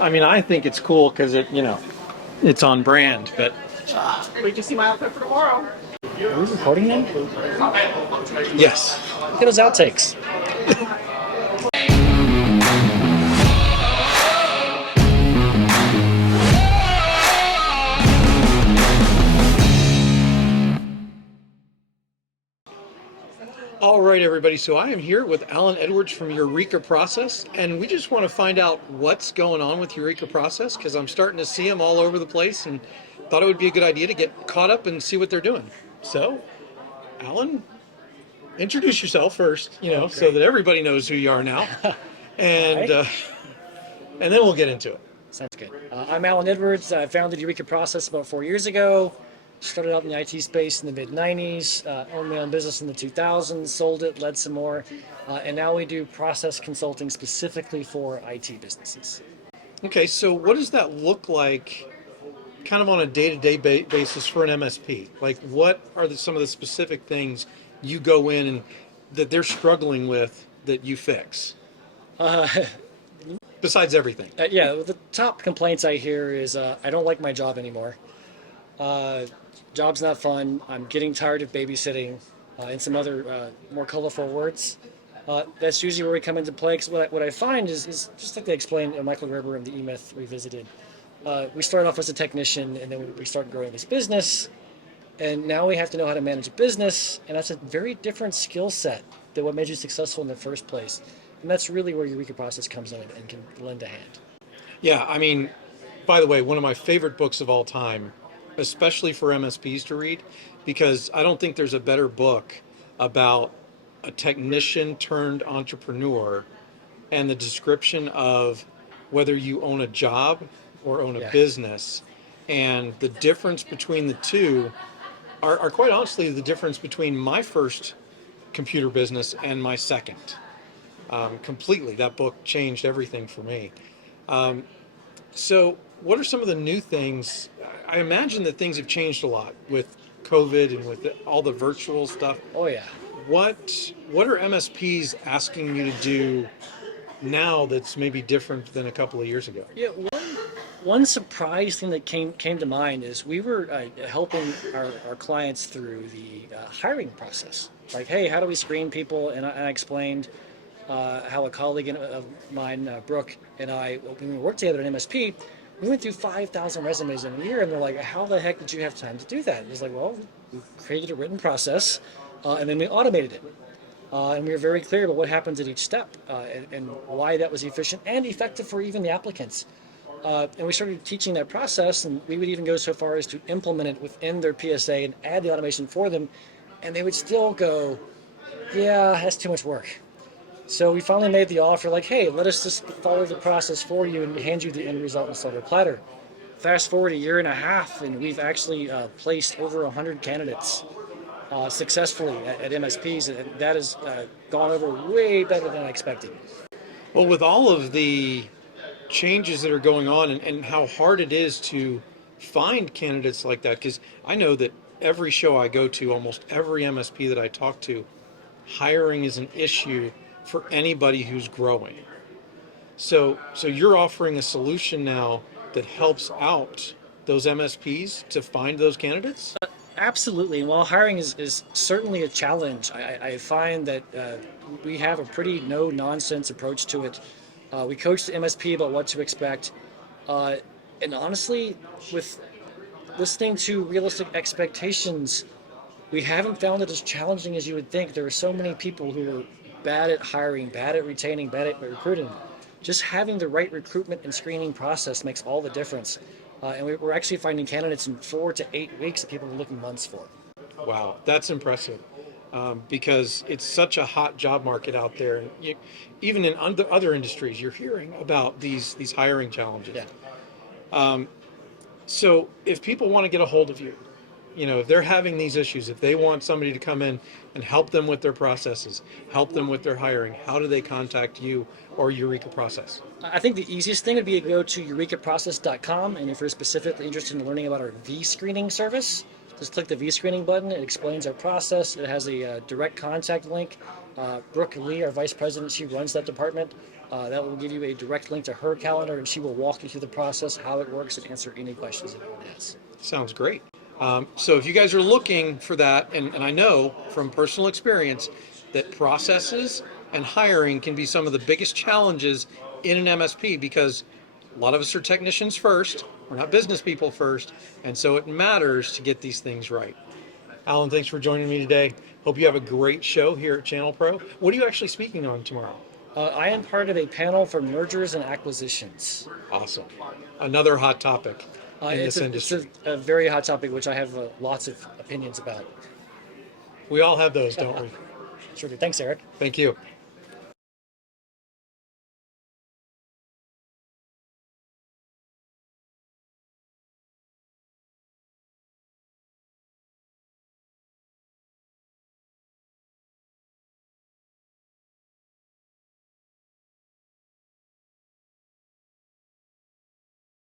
I mean, I think it's cool because it's on brand, but Wait to see my outfit for tomorrow. Are we recording now? yes. Look at those outtakes. All right, everybody. So I am here with Alan Edwards from Eureka Process, and we just want to find out what's going on with Eureka Process because I'm starting to see them all over the place and thought it would be a good idea to get caught up and see what they're doing. So, Alan, introduce yourself first, so that everybody knows who you are now, and Right. and then we'll get into it. Sounds good. I'm Alan Edwards. I founded Eureka Process about 4 years ago. Started out in the IT space in the mid-90s, owned my own business in the 2000s, sold it, led some more, and now we do process consulting specifically for IT businesses. Okay, so what does that look like kind of on a day-to-day basis for an MSP? Like, what are some of the specific things you go in and that they're struggling with that you fix? Besides everything. Yeah, the top complaints I hear is I don't like my job anymore. Job's not fun. I'm getting tired of babysitting, and some other more colorful words. That's usually where we come into play. Because what I find is just like they explained, Michael Gerber in the E-Myth we visited. We started off as a technician, and then we started growing this business, and now we have to know how to manage a business, and that's a very different skill set than what made you successful in the first place. And that's really where Eureka Process comes in and can lend a hand. Yeah, I mean, by the way, one of my favorite books of all time, especially for MSPs to read, because I don't think there's a better book about a technician turned entrepreneur and the description of whether you own a job or own a business. And the difference between the two are quite honestly the difference between my first computer business and my second. Completely. That book changed everything for me. So what are some of the new things? I imagine that things have changed a lot with COVID and with all the virtual stuff. Oh yeah. What are MSPs asking you to do now that's maybe different than a couple of years ago? Yeah, one surprise thing that came to mind is we were helping our clients through the hiring process. Like, hey, how do we screen people? And I explained how a colleague of mine, Brooke, and I, when we worked together at MSP, we went through 5,000 resumes in a year, and they're like, how the heck did you have time to do that? And it's like, well, we created a written process, and then we automated it. And we were very clear about what happens at each step and why that was efficient and effective for even the applicants. And we started teaching that process, and we would even go so far as to implement it within their PSA and add the automation for them, and they would still go, yeah, that's too much work. So we finally made the offer like, hey, let us just follow the process for you and hand you the end result in a silver platter. Fast forward a year and a half, and we've actually placed over 100 candidates successfully at MSPs, and that has gone over way better than I expected. Well, with all of the changes that are going on and how hard it is to find candidates like that, because I know that every show I go to, almost every MSP that I talk to, hiring is an issue for anybody who's growing. So you're offering a solution now that helps out those MSPs to find those candidates? Absolutely. And while hiring is certainly a challenge, I find that we have a pretty no-nonsense approach to it. We coach the MSP about what to expect. And honestly, with listening to realistic expectations, we haven't found it as challenging as you would think. There are so many people who are bad at hiring, bad at retaining, bad at recruiting. Just having the right recruitment and screening process makes all the difference. And we're actually finding candidates in 4 to 8 weeks that people are looking months for. Wow, that's impressive. Because it's such a hot job market out there. And even in other industries, you're hearing about these hiring challenges. Yeah. So if people want to get a hold of you, if they're having these issues, if they want somebody to come in and help them with their processes, help them with their hiring, how do they contact you or Eureka Process? I think the easiest thing would be to go to eurekaprocess.com, and if you're specifically interested in learning about our V-screening service, just click the V-screening button. It explains our process. It has a direct contact link. Brooke Lee, our vice president, she runs that department. That will give you a direct link to her calendar, and she will walk you through the process, how it works, and answer any questions that anyone has. Sounds great. So if you guys are looking for that, and I know from personal experience that processes and hiring can be some of the biggest challenges in an MSP because a lot of us are technicians first, we're not business people first, and so it matters to get these things right. Alan, thanks for joining me today. Hope you have a great show here at Channel Pro. What are you actually speaking on tomorrow? I am part of a panel for mergers and acquisitions. Awesome. Another hot topic in this It's industry. a very hot topic, which I have lots of opinions about. We all have those, don't we? Sure do. Thanks, Eric. Thank you.